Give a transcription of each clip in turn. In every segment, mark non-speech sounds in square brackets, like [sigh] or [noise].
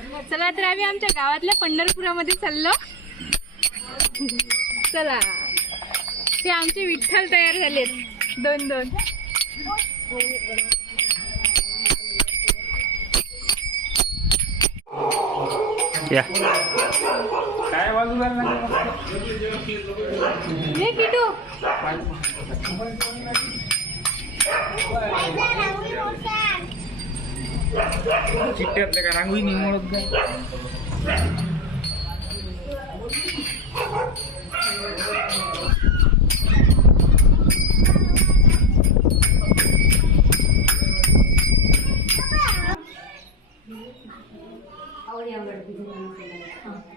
चला तर आम्ही आमच्या गावातल्या पंढरपुरामध्ये चाललो. चला. ते आमचे विठ्ठल तयार झालेत. दोन दोन. या. काय बाजू हे किटू. चिठ्ठ्यातले का रांगोळी नाही म्हणत काय बोल हे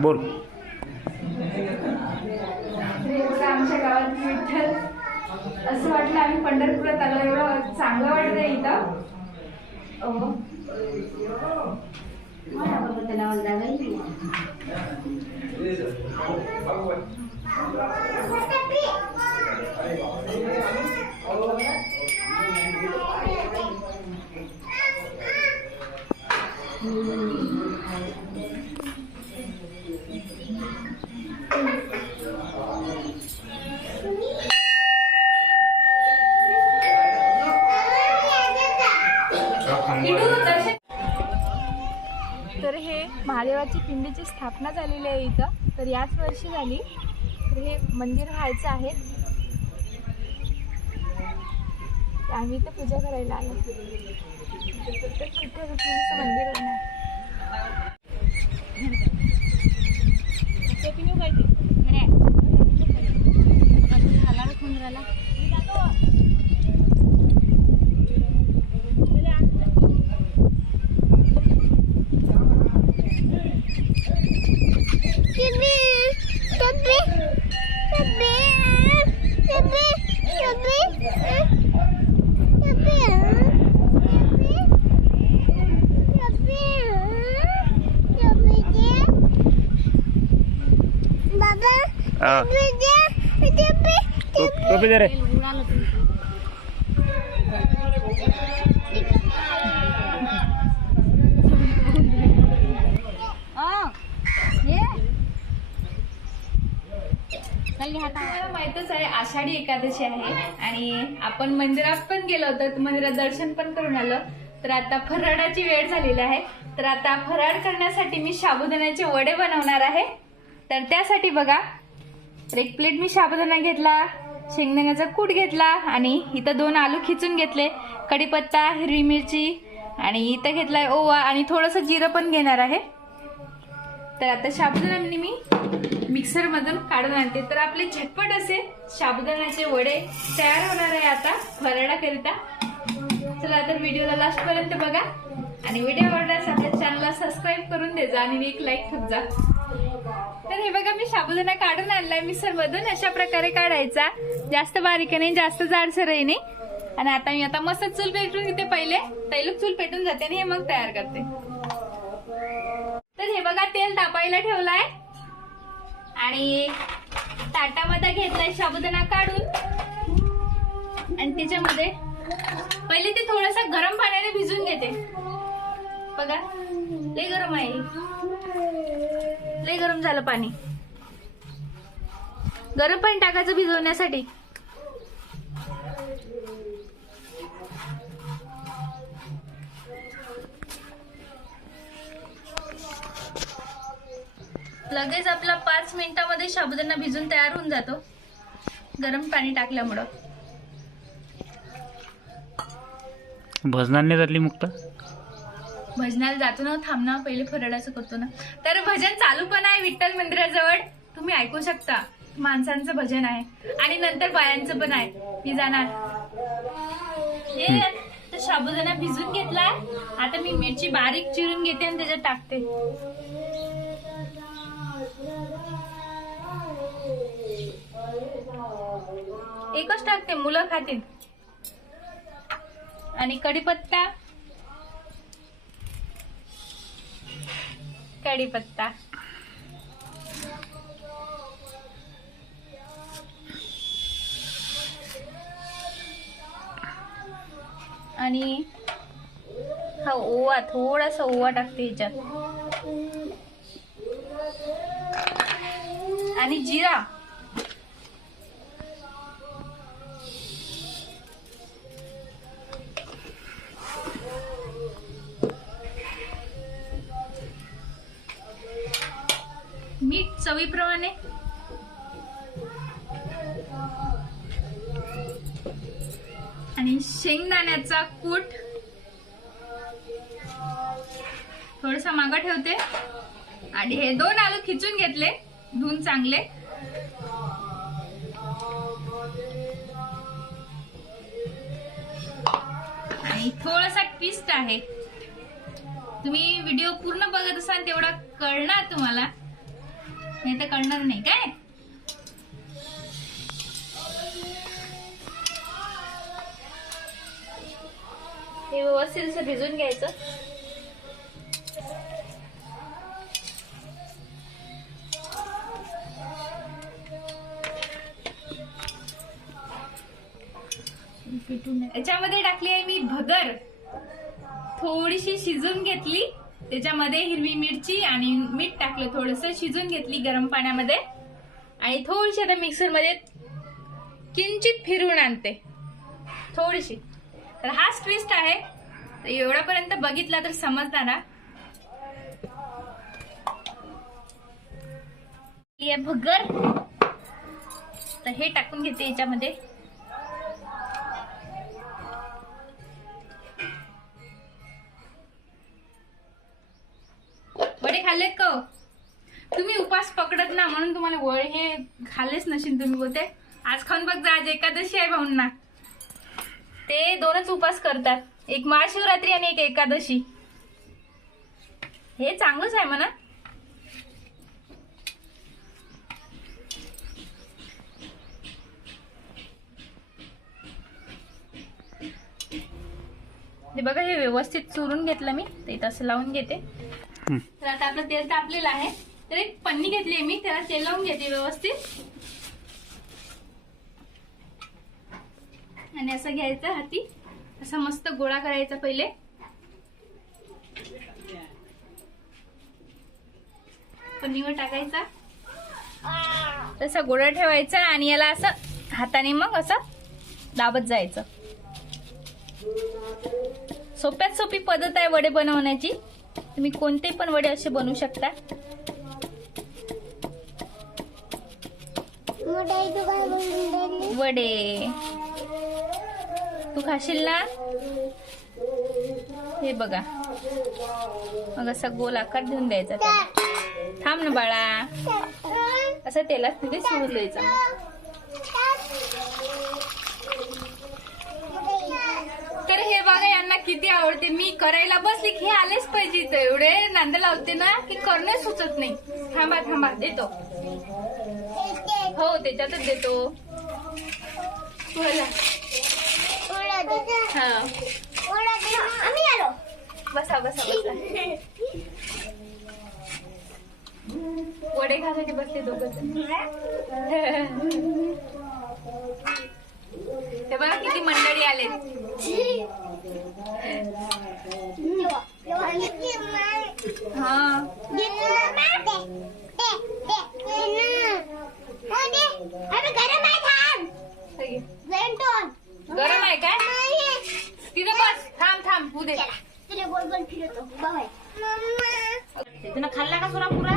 Bor. Bueno. असं वाटलं आम्ही पंढरपुरात आलो. एवढं चांगलं वाटतंय इथं. त्याला वंदा हो. तर हे महादेवाची पिंडीची स्थापना झालेली आहे इथं. तर याच वर्षी झाली. तर हे मंदिर व्हायचं आहे. तर आम्ही इथं पूजा करायला आलो. मंदिर आहे ना ते पिनू काय ते? अजून झाला ना फोन राहिला. मी जातो. त्याला आणलं. बाबा हा. टोपी दे रे. तुम्हाला माहितच आहे आषाढी एकादशी आहे आणि आपण मंदिरात पण गेलो होतो तर मंदिरात दर्शन पण करून आलो. तर आता फराळाची वेळ झालेली आहे. तर आता फराळ करण्यासाठी मी साबुदाण्याचे वडे बनवणार आहे. तर त्यासाठी बघा एक प्लेट मी साबुदाणा घेतला. शेंगदाण्याचा कूट घेतला आणि इथं दोन आलू खिचून घेतले. कढीपत्ता हिरवी मिरची आणि इथं घेतलाय ओवा आणि थोडंसं जिरं पण घेणार आहे. तर आता साबुदाणा मी मिक्सरमधून काढून आणते. तर आपले झटपट असे साबुदाण्याचे वडे तयार होणार आहे आता फराळाकरिता. चला तर व्हिडिओला लास्ट पर्यंत बघा. आणि व्हिडिओ आवडल्यास आपल्या चॅनलला सबस्क्राईब करून दे जा आणि एक लाईक ठेवत जा. तर हे बघा मी साबुदाणा काढून आणलाय. मिक्सर मधून अशा प्रकारे काढायचा. जास्त बारीक नाही जास्त जाडसरही नाही. आणि आता मी आता मस्त चूल पेटून घेते पहिले. तैलूक चूल पेटून जाते आणि हे मग तयार करते. तर हे बघा तेल तापायला ठेवलाय. आणि ताटामध्ये घेतलाय साबुदाणा काढून. आणि त्याच्यामध्ये पहिले ते थोडस गरम पाण्याने भिजून घेते. बघा ते गरम आहे. लय गरम झालं पाणी. गरम पाणी टाकायचं भिजवण्यासाठी. लगेच आपला पाच मिनिटामध्ये साबुदाणा भिजून तयार होऊन जातो. गरम पाणी टाकल्यामुळं. भजनांनी झाली मुक्त? भजनाला जातो ना थांब ना पहिले फरडाचं करतो ना. तर भजन चालू पण आहे विठ्ठल मंदिराजवळ. तुम्ही ऐकू शकता माणसांचं भजन आहे आणि नंतर बायांचं पण आहे. मी जाणार. हे तर साबुदाणा भिजून घेतलाय. आता मी मिरची बारीक चिरून घेते आणि त्याच्यात टाकते. एकच टाकते मुलं खातील. आणि कढीपत्ता. कढीपत्ता. आणि हा ओवा थोडासा ओवा टाकते ह्याच्यात. आणि जिरा. चवीप्रमाणे? आणि शेंगदाण्याचा कूट. थोडसा मागा ठेवते. आणि हे दोन आलू खिचून घेतले. धुवून चांगले. आणि थोडासा ट्विस्ट आहे. तुम्ही व्हिडिओ पूर्ण बघत असाल तेवढा कळणार तुम्हाला. नाही तर कळणार नाही. काय? हे व्यवस्थित असं भिजून घ्यायचं. याच्यामध्ये टाकली आहे मी भगर. थोडीशी शिजून घेतली. त्याच्यामध्ये हिरवी मिरची आणि मीठ टाकलं थोडस शिजून घेतली गरम पाण्यामध्ये. आणि थोडीशी आता मिक्सरमध्ये किंचित फिरवून आणते. थोडीशी. तर हाच ट्विस्ट आहे. तर एवढ्यापर्यंत बघितला तर समजणार. ना भगर तर हे टाकून घेते याच्यामध्ये. खाल्ले क. तुम्ही उपास पकडत ना म्हणून तुम्हाला वळ हे खाल्लेच नशील तुम्ही बोलते. आज खाऊन बघ जा आज एकादशी आहे भाऊंना. ते दोनच उपास करतात. एक महाशिवरात्री आणि एक एकादशी. हे चांगलंच आहे म्हणा. बघा हे व्यवस्थित चुरून घेतलं मी. ते तसं लावून घेते. तर आता आपलं तेल तापलेलं आहे. तर एक पन्नी घेतली मी त्याला तेल लावून घेते व्यवस्थित. आणि असं घ्यायचं हाती. असा मस्त गोळा करायचा पहिले. पन्नीवर टाकायचा. तसा गोळा ठेवायचा आणि याला असं हाताने मग असं दाबत जायचं. सोप्यात सोपी पद्धत आहे वडे बनवण्याची. तुम्ही कोणते पण वडे असे बनवू शकता. वडे. तू खाशील ना? हे बघा. मग असा गोल आकार देऊन द्यायचा थांब ना बाळा. असं तेलात तिथे सोडून द्यायचं तर हे बघा यांना किती आवडते? मी करायला बसली की हे आलेच पाहिजे इथं. एवढे नांद लावते ना की करणं सुचत नाही. थांबा थांबा. देतो. हो त्याच्यातच देतो. हा. आम्ही आलो. बसा बसा बसा. वडे खासाठी बसले दोघं ते बघा किती मंडळी आले हा गरम आहे काय तिथे बस थांब थांब उदे गोल गोल फिरतो बाय तिनं खाल्ला का सुरा पुरा?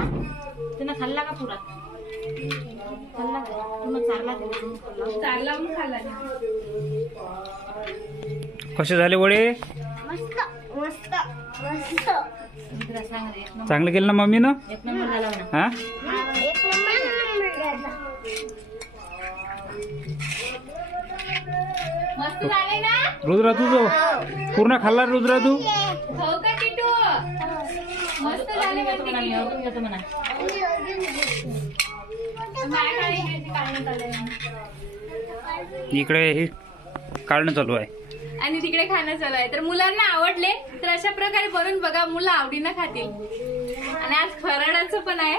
तिनं खाल्ला का पुरा? खाल्ला का? चारला तिला चारला म्हणून खाल्ला कसे झाले वडे? मस्त मस्त नंबर. चांगलं केलं ना मम्मीनं? एक नंबर झाला हा? एक नंबर रुद्रा तू जो पूर्ण खाल्ला रुद्रा तू? हो हे ते. इकडे हे काढणं चालू आहे. आणि तिकडे खाणं चालू आहे. तर मुलांना आवडले तर अशा प्रकारे बनवून बघा मुलं आवडीनं खातील. आणि आज फराळाचं पण आहे.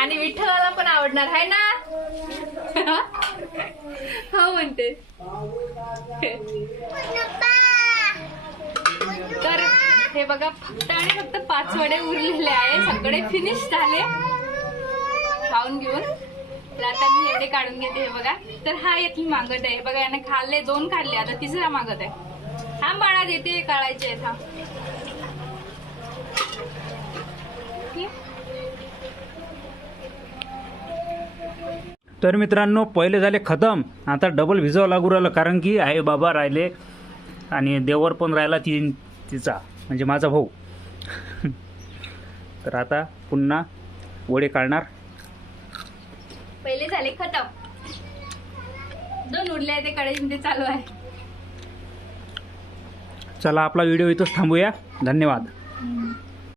आणि विठ्ठलाला पण आवडणार आहे ना? [laughs] हो म्हणते. तर हे बघा फक्त आणि फक्त पाच वडे उरलेले आहे. सगळे फिनिश झाले. खाऊन घेऊन. तर आता मी हे काढून घेते हे बघा. तर हा येथून मागत आहे. बघा याने खाल्ले दोन खाल्ले. आता तिसरा मागत आहे. हा बाळा देते काढायचे आहेत हा. तर मित्रांनो पहिले झाले खतम. आता डबल भिजावं लागू राहिलं कारण की आई बाबा राहिले आणि देवर पण राहिला ती तिचा म्हणजे माझा भाऊ. [laughs] तर आता पुन्हा वडे काढणार. पहिले झाले खतम. दोन उरले ते कडेमध्ये चालू आहे. चला आपला व्हिडिओ इथंच थांबूया. धन्यवाद.